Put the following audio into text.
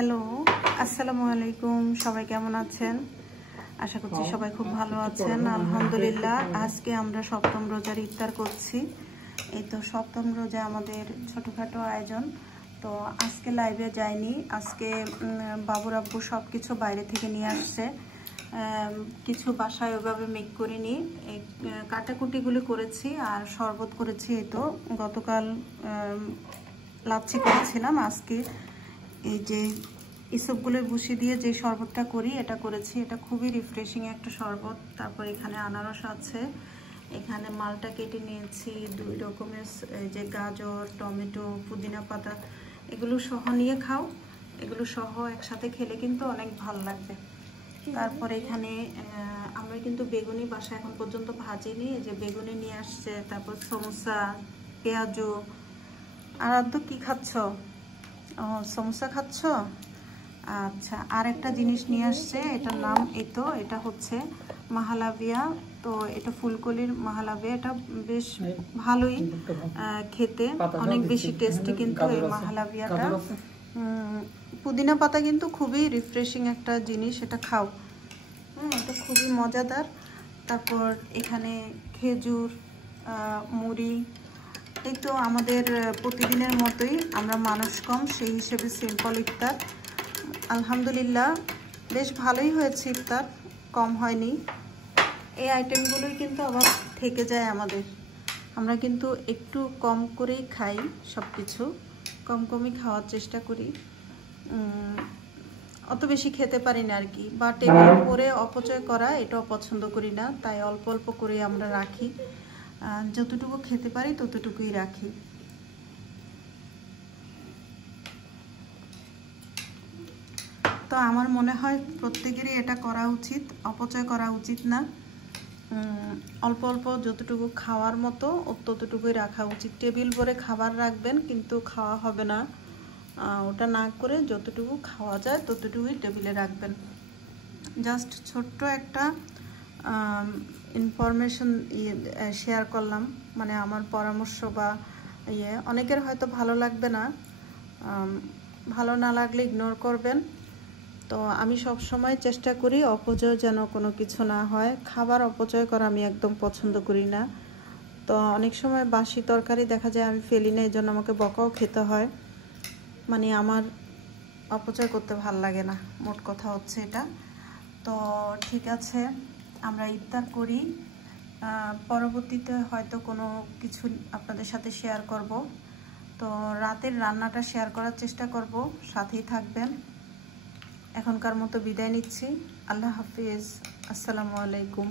Hello, আসসালামু আলাইকুম। সবাই কেমন আছেন? আশা করছি সবাই খুব ভালো আছেন। আলহামদুলিল্লাহ। আজকে আমরা সপ্তম রোজার ইফতার করছি। এই তো সপ্তম রোজা আমাদের ছোটোখাটো আয়োজন। তো আজকে লাইভে যাইনি। আজকে বাবুর আব্বু সব কিছু বাইরে থেকে নিয়ে আসছে। কিছু বাসায় ওভাবে মেক করিনি। এই কাটাকুটিগুলি করেছি আর শরবত করেছি। এই তো গতকাল লাচ্ছি করেছিলাম, আজকে এই যে ইসবগুলোর ভুসি দিয়ে যে শরবতটা করি এটা করেছি। এটা খুবই রিফ্রেশিং একটা শরবত। তারপর এখানে আনারস আছে, এখানে মালটা কেটে নিয়েছি, 2 রকমের যে গাজর, টমেটো, পুদিনা পাতা, এগুলো সহ নিয়ে খাও। এগুলো সহ একসাথে খেলে কিন্তু অনেক ভালো লাগবে। তারপর এখানে আমরা কিন্তু বেগুনি বাসা এখন পর্যন্ত ভাজিনি। এই যে বেগুনি নিয়ে আসছে, তারপর সমোসা, পেঁয়াজু। আর তো কি খাচ্ছ? ও, সমোসা খাচ্ছ? আচ্ছা, আর একটা জিনিস নিয়ে আসছে, এটার নাম এটা হচ্ছে মাহালাভিয়া। তো এটা ফুলকলির মাহালাভিয়া। এটা বেশ ভালোই খেতে, অনেক বেশি টেস্টি কিন্তু এই মাহালাভিয়াটা। পুদিনা পাতা কিন্তু খুবই রিফ্রেশিং একটা জিনিস, এটা খাও। এটা খুবই মজাদার। তারপর এখানে খেজুর, মুড়ি। এই তো আমাদের প্রতিদিনের মতোই, আমরা মানুষ কম, সেই হিসেবে সিম্পল ইফতার। আলহামদুলিল্লাহ বেশ ভালোই হয়েছে ইফতার, কম হয়নি। এই আইটেমগুলোই কিন্তু আবার থেকে যায় আমাদের। আমরা কিন্তু একটু কম করেই খাই, সব কিছু কম কমই খাওয়ার চেষ্টা করি। অত বেশি খেতে পারি না আর কি, বা টেবিল করে অপচয় করা এটাও পছন্দ করি না। তাই অল্প অল্প করে আমরা রাখি, যতটুকু খেতে পারি ততটুকুই রাখি। তো আমার মনে হয় প্রত্যেকেরই এটা করা উচিত, অপচয় করা উচিত না। অল্প অল্প যতটুকু খাওয়ার মতো ততটুকুই রাখা উচিত। টেবিল ভরে খাবার রাখবেন কিন্তু খাওয়া হবে না, ওটা না করে যতটুকু খাওয়া যায় ততটুকুই টেবিলে রাখবেন। জাস্ট ছোট্ট একটা ইনফরমেশন শেয়ার করলাম, মানে আমার পরামর্শ বা অনেকের হয়তো ভালো লাগবে না, ভালো না লাগলে ইগনোর করবেন। তো আমি সব সময় চেষ্টা করি অপচয় যেন কোনো কিছু না হয়। খাবার অপচয় করা আমি একদম পছন্দ করি না। তো অনেক সময় বাসি তরকারি দেখা যায় আমি ফেলি না, এই জন্য আমাকে বকাও খেতে হয়। মানে আমার অপচয় করতে ভাল লাগে না, মোট কথা হচ্ছে এটা। তো ঠিক আছে, আমরা ইফতার করি। পরবর্তীতে হয়তো কোনো কিছু আপনাদের সাথে শেয়ার করব। তো রাতের রান্নাটা শেয়ার করার চেষ্টা করব, সাথেই থাকবেন। এখনকার মতো বিদায় নিচ্ছি। আল্লাহ হাফিজ, আসসালামু আলাইকুম।